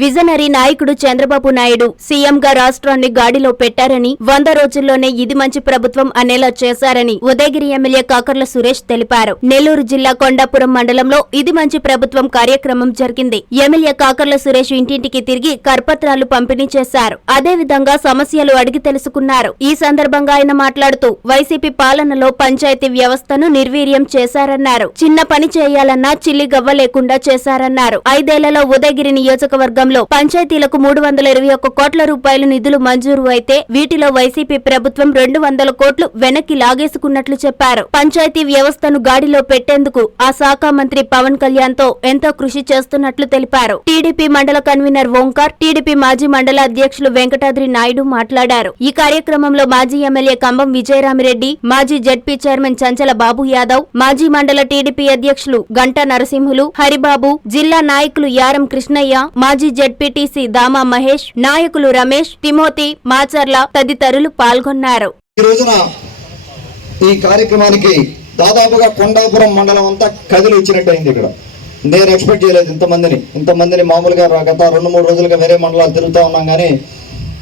Visionary నాయకుడు చంద్రబాబు నాయుడు సీఎంగా రాష్ట్రాన్ని గాడిలో పెట్టారని వంద రోజుల్లోనే ఇది మంచి ప్రభుత్వం అనేలా చేశారని ఉదయగిరి ఎమ్మెల్యే కాకర్ల సురేష్ తెలిపారు. నెల్లూరు జిల్లా కొండాపురం మండలంలో ఇది మంచి ప్రభుత్వం కార్యక్రమం జరిగింది. ఎమ్మెల్యే కాకర్ల సురేష్ ఇంటింటికి తిరిగి కరపత్రాలు పంపిణీ చేశారు. అదేవిధంగా సమస్యలు అడిగి తెలుసుకున్నారు. ఈ సందర్భంగా ఆయన మాట్లాడుతూ వైసీపీ పాలనలో పంచాయతీ వ్యవస్థను నిర్వీర్యం చేశారన్నారు. చిన్న పని చేయాలన్నా చిల్లి గవ్వ లేకుండా చేశారన్నారు. ఐదేళ్ళలో ఉదయగిరి నియోజకవర్గం నియోజకవర్గంలో పంచాయతీలకు మూడు వందల ఇరవై ఒక్క కోట్ల రూపాయలు నిధులు మంజూరు అయితే వీటిలో వైసీపీ ప్రభుత్వం రెండు వందల కోట్లు వెనక్కి లాగేసుకున్నట్లు చెప్పారు. పంచాయతీ వ్యవస్థను గాడిలో పెట్టేందుకు ఆ శాఖ మంత్రి పవన్ కళ్యాణ్తో ఎంతో కృషి చేస్తున్నట్లు తెలిపారు. టీడీపీ మండల కన్వీనర్ ఓంకార్ టీడీపీ మాజీ మండల అధ్యక్షులు వెంకటాద్రి నాయుడు మాట్లాడారు. ఈ కార్యక్రమంలో మాజీ ఎమ్మెల్యే కంబం విజయరామిరెడ్డి మాజీ జడ్పీ చైర్మన్ చంచల బాబు యాదవ్ మాజీ మండల టీడీపీ అధ్యక్షులు గంటా నరసింహులు హరిబాబు జిల్లా నాయకులు యారం కృష్ణయ్య మాజీ జడ్పీటీసీ దామా మహేష్ నాయకులు రమేష్ తిమోతి మాచర్ల తదితరులు పాల్గొన్నారు. ఈ రోజున ఈ కార్యక్రమానికి దాదాపుగా కొండాపురం మండలం అంతా కదిలి వచ్చినట్టయింది ఇక్కడ. నేను ఎక్స్పెక్ట్ చేయలేదు ఇంతమందిని. ఇంతమందిని మామూలుగా గత రెండు మూడు రోజులుగా వేరే మండలాలు తిరుగుతూ ఉన్నాం కానీ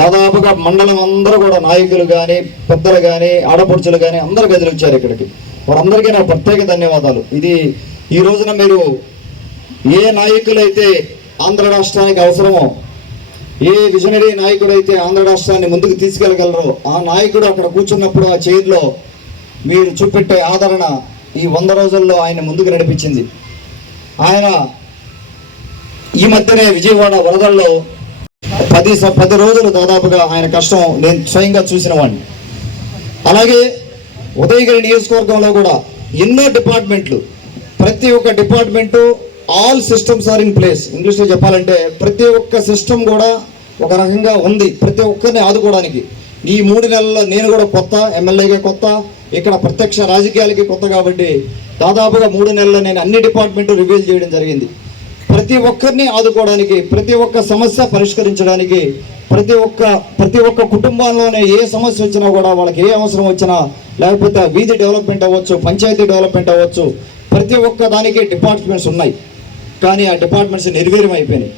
దాదాపుగా మండలం అందరూ కూడా నాయకులు కానీ పెద్దలు కానీ ఆడపడుచులు కానీ అందరూ గదిలు వచ్చారు ఇక్కడికి. వారందరికీ నా ప్రత్యేక ధన్యవాదాలు. ఇది ఈ రోజున మీరు ఏ నాయకులైతే ఆంధ్ర రాష్ట్రానికి అవసరమో ఏ విజనరీ నాయకుడైతే ఆంధ్ర రాష్ట్రాన్ని ముందుకు తీసుకెళ్ళగలరో ఆ నాయకుడు అక్కడ కూర్చున్నప్పుడు ఆ చైర్లో మీరు చూపెట్టే ఆదరణ ఈ వంద రోజుల్లో ఆయన ముందుకు నడిపించింది. ఆయన ఈ మధ్యనే విజయవాడ వరదల్లో పది స- పది రోజులు దాదాపుగా ఆయన కష్టం నేను స్వయంగా చూసిన వాడిని అలాగే ఉదయగిరి నియోజకవర్గంలో కూడా ఎన్నో డిపార్ట్మెంట్లు ప్రతి ఒక్క department all systems are in place ఇంగ్లీష్లో చెప్పాలంటే ప్రతి ఒక్క సిస్టమ్ కూడా ఒక రకంగా ఉంది. ప్రతి ఒక్కరిని ఆదుకోవడానికి. ఈ మూడు నెలల్లో నేను కూడా కొత్త ఎమ్మెల్యేగా కొత్త ఇక్కడ ప్రత్యక్ష రాజకీయాలకి కొత్త కాబట్టి దాదాపుగా మూడు నెలల్లో నేను అన్ని డిపార్ట్మెంట్ రివ్యూల్ చేయడం జరిగింది. ప్రతి ఒక్కరిని ఆదుకోవడానికి ప్రతి ఒక్క సమస్య పరిష్కరించడానికి ప్రతి ఒక్క ప్రతి ఒక్క కుటుంబంలోనే ఏ సమస్య వచ్చినా కూడా వాళ్ళకి ఏ అవసరం వచ్చినా లేకపోతే వీధి డెవలప్మెంట్ అవ్వచ్చు పంచాయతీ డెవలప్మెంట్ అవ్వచ్చు ప్రతి ఒక్క దానికి డిపార్ట్మెంట్స్ ఉన్నాయి. కానీ ఆ డిపార్ట్మెంట్స్ నిర్వీర్యం అయిపోయినాయి.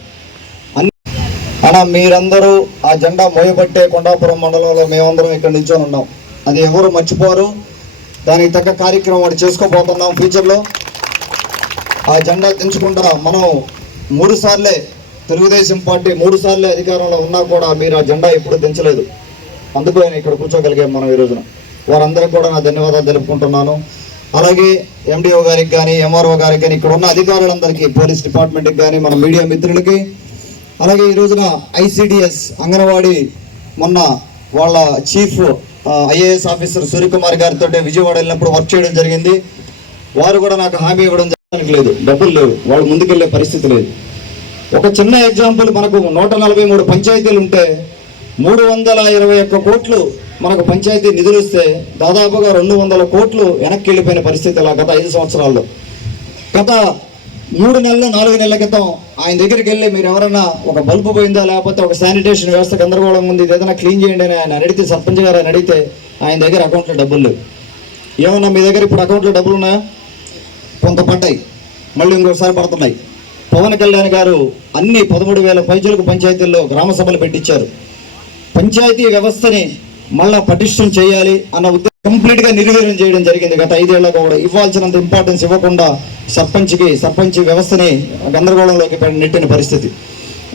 అన్ని మీరందరూ ఆ జెండా మోయబట్టే కొండాపురం మండలంలో మేమందరం ఇక్కడ నిల్చొని ఉన్నాం. అది ఎవరు మర్చిపోరు. దానికి తగ్గ కార్యక్రమం వాడు చేసుకోబోతున్నాం ఫ్యూచర్లో. ఆ జెండా దించకుండా మనం మూడు సార్లే తెలుగుదేశం పార్టీ మూడు సార్లే అధికారంలో ఉన్నా కూడా మీరు ఆ జెండా ఎప్పుడు దించలేదు అందుకు నేను ఇక్కడ కూర్చోగలిగాం మనం ఈ రోజున. వారందరికీ కూడా నా ధన్యవాదాలు తెలుపుకుంటున్నాను. అలాగే ఎండిఓ గారికి కానీ ఎంఆర్ఓ గారికి కానీ ఇక్కడ ఉన్న అధికారులందరికీ పోలీస్ డిపార్ట్మెంట్కి కానీ మన మీడియా మిత్రులకి అలాగే ఈ రోజున ఐసిడిఎస్ అంగన్వాడీ మొన్న వాళ్ళ చీఫ్ ఐఏఎస్ ఆఫీసర్ సూర్యకుమార్ గారితో విజయవాడ వెళ్ళినప్పుడు వర్క్ చేయడం జరిగింది. వారు కూడా నాకు హామీ ఇవ్వడం జరగడానికి లేదు. డబ్బులు లేవు. వాళ్ళు ముందుకెళ్ళే పరిస్థితి లేదు. ఒక చిన్న ఎగ్జాంపుల్ మనకు నూట నలభై మూడు పంచాయతీలు ఉంటే మూడు వందల ఇరవై ఒక్క కోట్లు మనకు పంచాయతీ నిధులు ఇస్తే దాదాపుగా రెండు వందల కోట్లు వెనక్కి వెళ్ళిపోయిన పరిస్థితి ఇలా గత ఐదు సంవత్సరాల్లో. గత మూడు నెలలు నాలుగు నెలల క్రితం ఆయన దగ్గరికి వెళ్ళి మీరు ఎవరైనా ఒక బల్బు పోయిందా లేకపోతే ఒక శానిటేషన్ వ్యవస్థ గందరగోళం ఉంది ఏదైనా క్లీన్ చేయండి అని ఆయన అడిగితే సర్పంచ్ గారు ఆయన అడిగితే ఆయన దగ్గర అకౌంట్లో డబ్బులు. లేవు ఏమన్నా మీ దగ్గర ఇప్పుడు అకౌంట్లో డబ్బులు ఉన్నాయా? కొంత పడ్డాయి. మళ్ళీ ఇంకోసారి పడుతున్నాయి. పవన్ కళ్యాణ్ గారు అన్ని పదమూడు వేల పైచులకు పంచాయతీల్లో గ్రామ సభలు పెట్టించారు పంచాయతీ వ్యవస్థని మళ్ళా పటిష్టం చేయాలి అన్న ఉద్దేశం కంప్లీట్గా నిర్వీర్యం చేయడం జరిగింది. గత ఐదేళ్ళ కూడా ఇవ్వాల్సినంత ఇంపార్టెన్స్ ఇవ్వకుండా సర్పంచ్కి సర్పంచ్ వ్యవస్థని గందరగోళంలోకి నెట్టిన పరిస్థితి.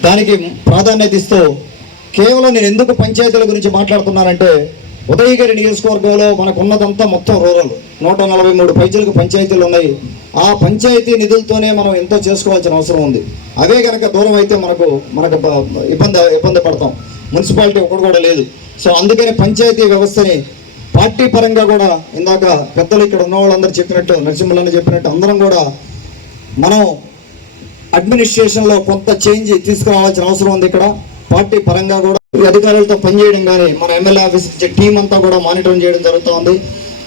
దానికి ప్రాధాన్యత ఇస్తూ కేవలం నేను ఎందుకు పంచాయతీల గురించి మాట్లాడుతున్నానంటే ఉదయగిరి నియోజకవర్గంలో మనకు ఉన్నదంతా మొత్తం రూరల్. నూట నలభై మూడు పైచలకు పంచాయతీలు ఉన్నాయి. ఆ పంచాయతీ నిధులతోనే మనం ఎంతో చేసుకోవాల్సిన అవసరం ఉంది. అవే కనుక దూరం అయితే మనకు మనకు ఇబ్బంది ఇబ్బంది పడతాం. మున్సిపాలిటీ ఒకటి కూడా లేదు. సో అందుకని పంచాయతీ వ్యవస్థని పార్టీ పరంగా కూడా ఇందాక పెద్దలు ఇక్కడ ఉన్న వాళ్ళందరూ చెప్పినట్టు నరసింహులని చెప్పినట్టు అందరం కూడా మనం అడ్మినిస్ట్రేషన్లో కొంత చేంజ్ తీసుకురావాల్సిన అవసరం ఉంది ఇక్కడ. పార్టీ పరంగా కూడా అధికారులతో పనిచేయడం కానీ మన ఎమ్మెల్యే ఆఫీస్ ఇచ్చే టీం అంతా కూడా మానిటరింగ్ చేయడం జరుగుతోంది.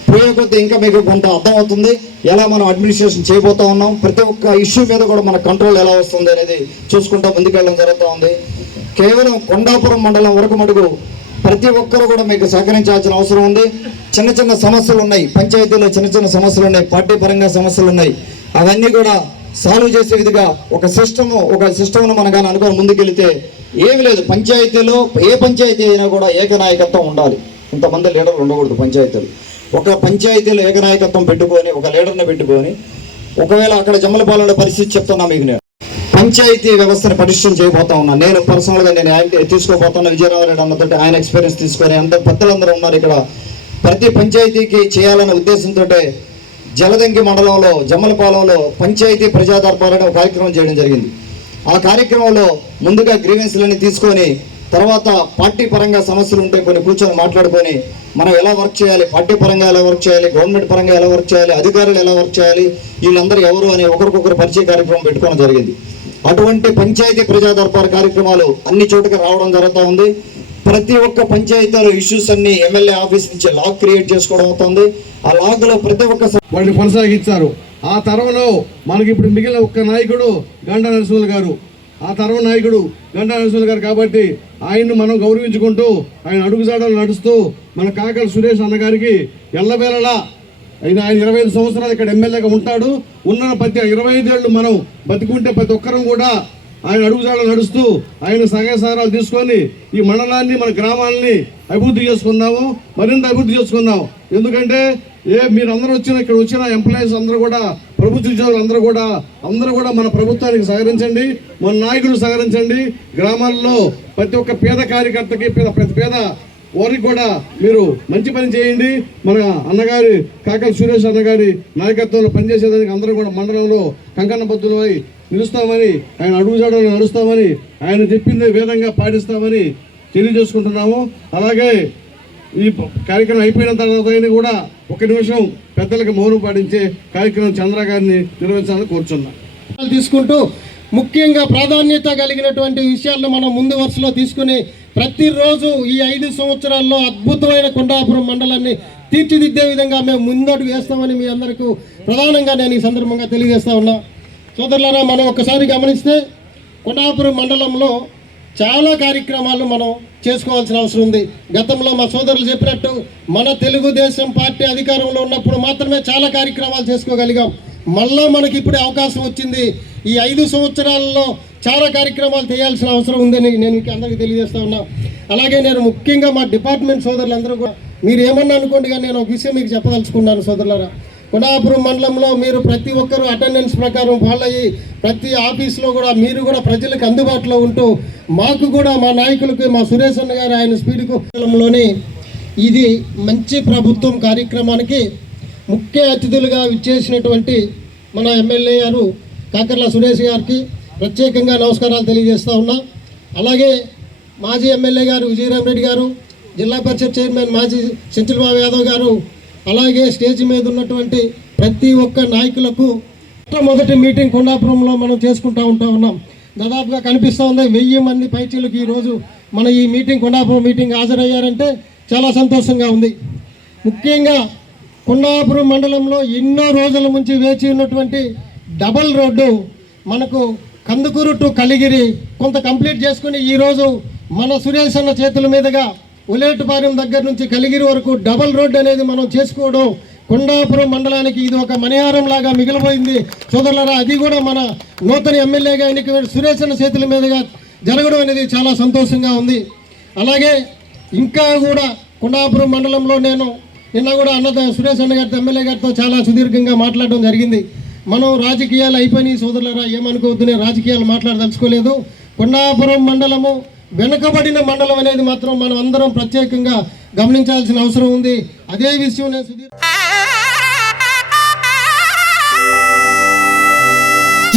పోయే కొద్దీ ఇంకా మీకు కొంత అర్థం అవుతుంది ఎలా మనం అడ్మినిస్ట్రేషన్ చేయబోతా ఉన్నాం. ప్రతి ఒక్క ఇష్యూ మీద కూడా మన కంట్రోల్ ఎలా వస్తుంది అనేది చూసుకుంటా. ముందుకెళ్ళడం జరుగుతూ ఉంది కేవలం కొండాపురం మండలం వరకు మటుకు ప్రతి ఒక్కరు కూడా మీకు సహకరించాల్సిన అవసరం ఉంది. చిన్న చిన్న సమస్యలు ఉన్నాయి. పంచాయతీలో చిన్న చిన్న సమస్యలు ఉన్నాయి. పార్టీ పరంగా సమస్యలు ఉన్నాయి. అవన్నీ కూడా సాల్వ్ చేసే విధిగా ఒక సిస్టమ్ ఒక సిస్టమ్ను మనం కానీ అనుకుని ముందుకెళ్తే ఏమి లేదు. పంచాయతీలో ఏ పంచాయతీ అయినా కూడా ఏకనాయకత్వం ఉండాలి. ఇంతమంది లీడర్లు ఉండకూడదు పంచాయతీలు. ఒక పంచాయతీలో ఏకనాయకత్వం పెట్టుకొని ఒక లీడర్ని పెట్టుకొని ఒకవేళ అక్కడ జమ్మలపాలెంలో పరిస్థితి చెప్తున్నా మీకు నేను. పంచాయతీ వ్యవస్థను పటిష్టం చేయబోతా ఉన్నా. నేను పర్సనల్గా నేను ఆయన తీసుకోబోతున్నా విజయరామరెడ్డి అన్నతోటి ఆయన ఎక్స్పీరియన్స్ తీసుకొని అందరు పెద్దలందరూ ఉన్నారు ఇక్కడ. ప్రతి పంచాయతీకి చేయాలనే ఉద్దేశంతో జలదంకి మండలంలో జమ్మలపాలెంలో పంచాయతీ ప్రజా ఒక కార్యక్రమం చేయడం జరిగింది. ఆ కార్యక్రమంలో ముందుగా గ్రీవెన్స్లన్నీ తీసుకొని తర్వాత పార్టీ పరంగా సమస్యలు ఉంటే కొన్ని కూర్చొని మాట్లాడుకొని మనం ఎలా వర్క్ చేయాలి పార్టీ పరంగా ఎలా వర్క్ చేయాలి గవర్నమెంట్ పరంగా ఎలా వర్క్ చేయాలి అధికారులు ఎలా వర్క్ చేయాలి వీళ్ళందరూ ఎవరు అని ఒకరికొకరు పరిచయ కార్యక్రమం పెట్టుకోవడం జరిగింది. అటువంటి పంచాయతీ ప్రజా దర్బార్ కార్యక్రమాలు అన్ని చోటుకి రావడం జరుగుతూ ఉంది. ప్రతి ఒక్క పంచాయతీలో ఇష్యూస్ అన్ని ఎమ్మెల్యే ఆఫీస్ నుంచి లాగ్ క్రియేట్ చేసుకోవడం అవుతుంది. ఆ లాగ్లో ప్రతి ఒక్క వాటిని కొనసాగించారు ఆ తరంలో మనకి ఇప్పుడు మిగిలిన ఒక్క నాయకుడు గండా నరసింహులు గారు. ఆ తరం నాయకుడు గండా నరసింహులు గారు కాబట్టి ఆయన్ను మనం గౌరవించుకుంటూ ఆయన అడుగుజాడలు నడుస్తూ మన కాకల సురేష్ అన్నగారికి ఎల్లవేళలా ఆయన ఆయన ఇరవై ఐదు సంవత్సరాలు ఇక్కడ ఎమ్మెల్యేగా ఉంటాడు. ఉన్న ప్రతి ఇరవై ఐదేళ్ళు మనం బతికుంటే ప్రతి ఒక్కరం కూడా ఆయన అడుగుజాడలు నడుస్తూ ఆయన సహాయసారాలు తీసుకొని ఈ మండలాన్ని మన గ్రామాలని అభివృద్ధి చేసుకుందాము మరింత అభివృద్ధి చేసుకుందాం ఎందుకంటే ఏ మీరు అందరూ వచ్చిన ఇక్కడ వచ్చిన ఎంప్లాయీస్ అందరూ కూడా ప్రభుత్వ ఉద్యోగులు అందరూ కూడా అందరూ కూడా మన ప్రభుత్వానికి సహకరించండి మన నాయకులు సహకరించండి. గ్రామాల్లో ప్రతి ఒక్క పేద కార్యకర్తకి పేద ప్రతి పేద వారికి కూడా మీరు మంచి పని చేయండి. మన అన్నగారి కాకల సురేష్ అన్నగారి నాయకత్వంలో పనిచేసేదానికి అందరూ కూడా మండలంలో కంకణ బద్దులమై నిలుస్తామని ఆయన అడుగుజాడలు నడుస్తామని ఆయన చెప్పింది వేదంగా పాటిస్తామని తెలియజేసుకుంటున్నాము. అలాగే ఈ కార్యక్రమం అయిపోయిన తర్వాత అయినా కూడా ఒక నిమిషం పెద్దలకు మౌనం పాటించే కార్యక్రమం చంద్ర గారిని నిర్వహించాలని కోరుచున్నాను తీసుకుంటూ ముఖ్యంగా ప్రాధాన్యత కలిగినటువంటి విషయాలను మనం ముందు వరుసలో తీసుకుని ప్రతిరోజు ఈ ఐదు సంవత్సరాల్లో అద్భుతమైన కొండాపురం మండలాన్ని తీర్చిదిద్దే విధంగా మేము ముందడు వేస్తామని మీ అందరికీ ప్రధానంగా నేను ఈ సందర్భంగా తెలియజేస్తా ఉన్నా. సోదరులారా మనం ఒక్కసారి గమనిస్తే కొండాపురం మండలంలో చాలా కార్యక్రమాలు మనం చేసుకోవాల్సిన అవసరం ఉంది. గతంలో మా సోదరులు చెప్పినట్టు మన తెలుగుదేశం పార్టీ అధికారంలో ఉన్నప్పుడు మాత్రమే చాలా కార్యక్రమాలు చేసుకోగలిగాం. మళ్ళా మనకి ఇప్పుడే అవకాశం వచ్చింది. ఈ ఐదు సంవత్సరాలలో చాలా కార్యక్రమాలు చేయాల్సిన అవసరం ఉందని నేను మీకు అందరికీ తెలియజేస్తా ఉన్నా. అలాగే నేను ముఖ్యంగా మా డిపార్ట్మెంట్ సోదరులందరూ కూడా మీరు ఏమన్నా అనుకోండి కానీ నేను ఒక విషయం మీకు చెప్పదలుచుకున్నాను సోదరులారా. కుడాపురం మండలంలో మీరు ప్రతి ఒక్కరూ అటెండెన్స్ ప్రకారం ఫాలో అయ్యి ప్రతి ఆఫీస్లో కూడా మీరు కూడా ప్రజలకు అందుబాటులో ఉంటూ మాకు కూడా మా నాయకులకి మా సురేష్ అన్న గారు ఆయన స్పీడ్కు ఇది మంచి ప్రభుత్వం కార్యక్రమానికి ముఖ్య అతిథులుగా విచ్చేసినటువంటి మన ఎమ్మెల్యే గారు కాకర్ల సురేష్ గారికి ప్రత్యేకంగా నమస్కారాలు తెలియజేస్తూ ఉన్నా. అలాగే మాజీ ఎమ్మెల్యే గారు విజయరామరెడ్డి గారు జిల్లా పరిషత్ చైర్మన్ మాజీ సెంచుల్బాబు యాదవ్ గారు అలాగే స్టేజ్ మీద ఉన్నటువంటి ప్రతి ఒక్క నాయకులకు మొట్టమొదటి మీటింగ్ కొండాపురంలో మనం చేసుకుంటా ఉంటా ఉన్నాం. దాదాపుగా కనిపిస్తూ ఉంది వెయ్యి మంది పైచీలకు ఈరోజు మన ఈ మీటింగ్ కొండాపురం మీటింగ్ హాజరయ్యారంటే చాలా సంతోషంగా ఉంది. ముఖ్యంగా కొండాపురం మండలంలో ఎన్నో రోజుల నుంచి వేచి ఉన్నటువంటి డబల్ రోడ్డు మనకు కందుకూరు టు కలిగిరి కొంత కంప్లీట్ చేసుకుని ఈరోజు మన సురేష్ అన్న చేతుల మీదుగా ఉలేటుపాలెం దగ్గర నుంచి కలిగిరి వరకు డబల్ రోడ్డు అనేది మనం చేసుకోవడం కొండాపురం మండలానికి ఇది ఒక మణిహారం లాగా మిగిలిపోయింది. సోదరులరా అది కూడా మన నూతన ఎమ్మెల్యేగా ఎన్నికైన సురేష్ అన్న చేతుల మీదుగా జరగడం అనేది చాలా సంతోషంగా ఉంది. అలాగే ఇంకా కూడా కొండాపురం మండలంలో నేను నిన్న కూడా అన్న సురేష్ అన్న గారితో ఎమ్మెల్యే గారితో చాలా సుదీర్ఘంగా మాట్లాడడం జరిగింది. మనం రాజకీయాలు అయిపోయినాయి సోదరులరా ఏమనుకోవద్దు నేను రాజకీయాలు మాట్లాడదలుచుకోలేదు. కొండాపురం మండలము వెనుకబడిన మండలం అనేది మాత్రం మనం అందరం ప్రత్యేకంగా గమనించాల్సిన అవసరం ఉంది. అదే విషయం నేను సుదీర్